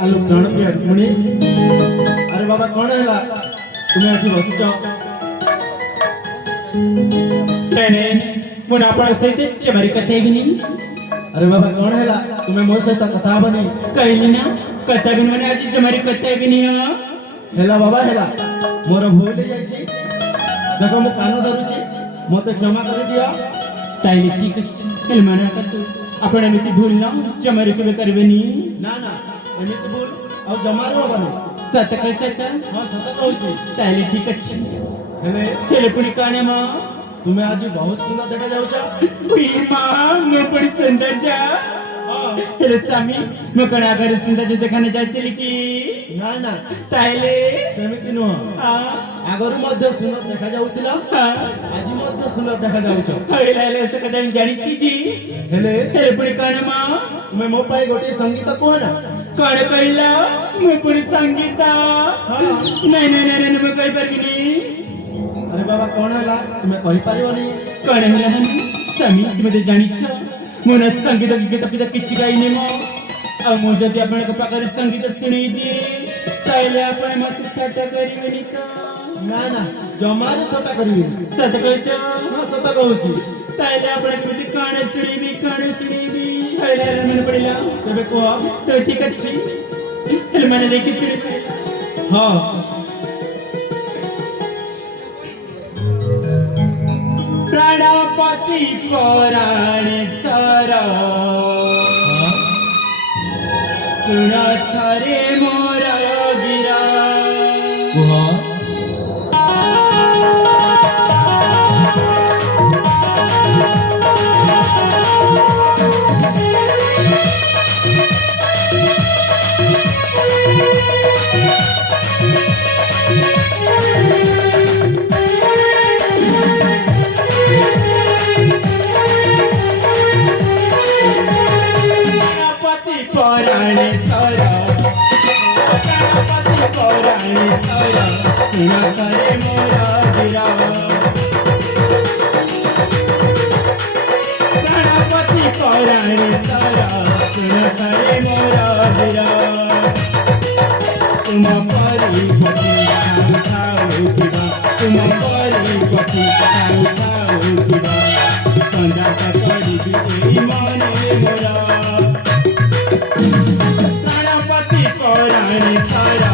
आलो प्राणप्रिय रुक्मिणी अरे बाबा कौन है तुम्हें आज बसुच मुझे आपण सहित चमरी कथा बिनी अरे बाबा कौन है तुम्हें मो सहित कथा बनी कहली ना कथा बिन मैंने आज चमरी कथा बिनी हेला बाबा हेला मोर भूल हो जाई देखो मु कान धरुची मते क्षमा कर दियो ताइले ठीक अछि हेल माना कतु आपण एमिति भूल ना चमरी के करबेनी ना ना एमिति भूल औ जमारो बने सत कहत हां सत कहूची ताइले ठीक अछि हेले हेले पुनी काने मां तुम्हें आज बहुत सुंदर देखा जाउछ पुई मां मैं पुनी सुंदर जा हां हेले स्वामी मैं कणा घर सुंदर जे देखने जाइतिली की ना ना ताइले सेमिति नो हां आगरु मध्ये सुंदर देखा जाउतिला आज मध्ये सुंदर देखा जाउछ हेले हेले से कदम जानी जी हेले हेले पुनी काने मां तुम्हें मो पाई गोटे संगीत कहना कण कहला मैं पुरी संगीता हां नहीं नहीं नहीं मैं कहि परबिनी अरे बाबा कौन है तुम्हें कहि पारिबनी कण होला हनी समी तुम जानिछ मोन संगीत गीत पिता किछि गाइने मो आ मो जदि आपण के पाकर संगीत सुनी दिए ताइले आपण मत ठाटा करिवेनी का ना ना जमारे थोटा करिवे सत कहछ हां सत कहूची ताइले आपण के कान सुनीबी हेले मन पड़िला तबे को तो ठीक अछि हेले माने देखि सुनी हां प्राणपति पुराण सर सुन थरे मोर गिरा पुराण सर गणपति पुराण सर सुन करे मोर गिरा गणपति पुराण सर सुन करे मोर गिरा तुम परी पति खाऊ किबा तुम परी पति खाऊ किबा संजा करी ए मने मोरा गणपति पुराण सारा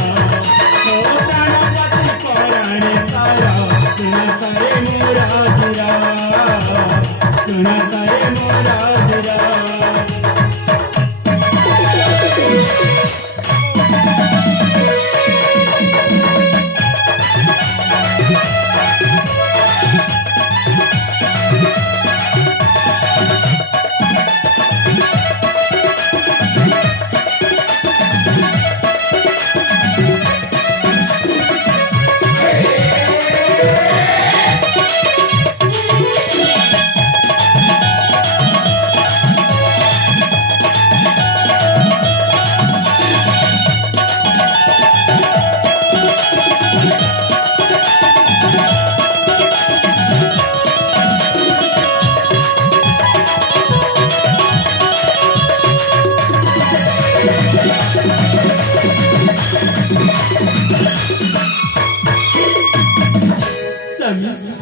ओ गणपति पुराण सारा सुन करे मोरा गिरा सुन करे मोरा गिरा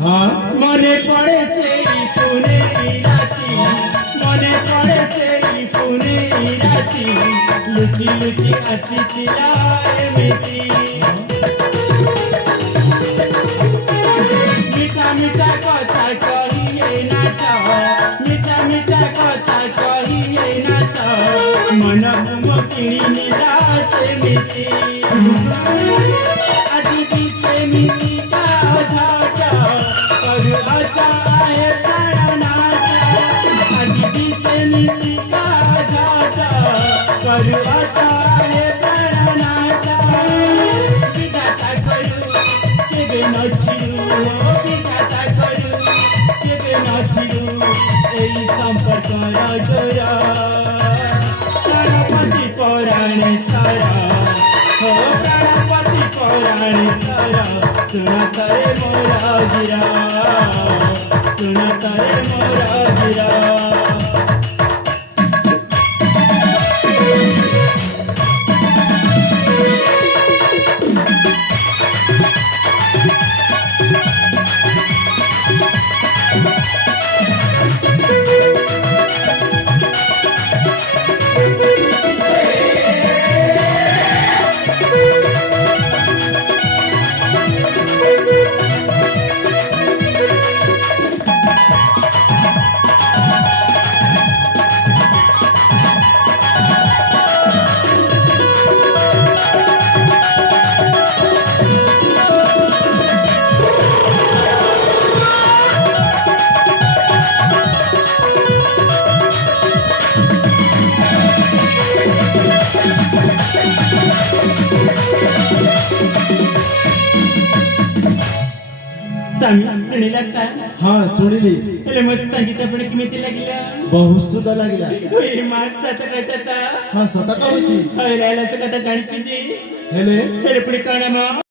हां मने पड़े से पुने राती मने पड़े से पुने राती लुची लुची आसी चिल्लाए मिठी मीठा मीठा कथा कहिए नाचा मीठा मीठा कथा कहिए नाचा मन मुम किणी नीला से मिठी आदि भी से मिठी का झाटा करू अच्छा है प्राणनाथ आदि भी से मिठी का झाटा करू अच्छा है प्राणनाथ विधाता करू केबे नछिरू विधाता करू केबे नछिरू एई संपर्क जोरा गणपति पुराण सारा हो गणपति पुराण सारा सुन करे मोरा गिरा सुन करे मोरा गिरा ସ୍ୱାମୀ ଶୁଣିଲା ତା ହଁ ଶୁଣିଲି ହେଲେ ମୋ ସଙ୍ଗୀତ ଆପଣ କେମିତି ଲାଗିଲା ବହୁତ ସୁନ୍ଦର ଲାଗିଲା ଏଇ ମାସ ସତ କଥା ହଁ ସତ କହୁଛି କଥା ଜାଣିଛି ଯେ ହେଲେ ହେଲେ ପୁଣି କଣ ମ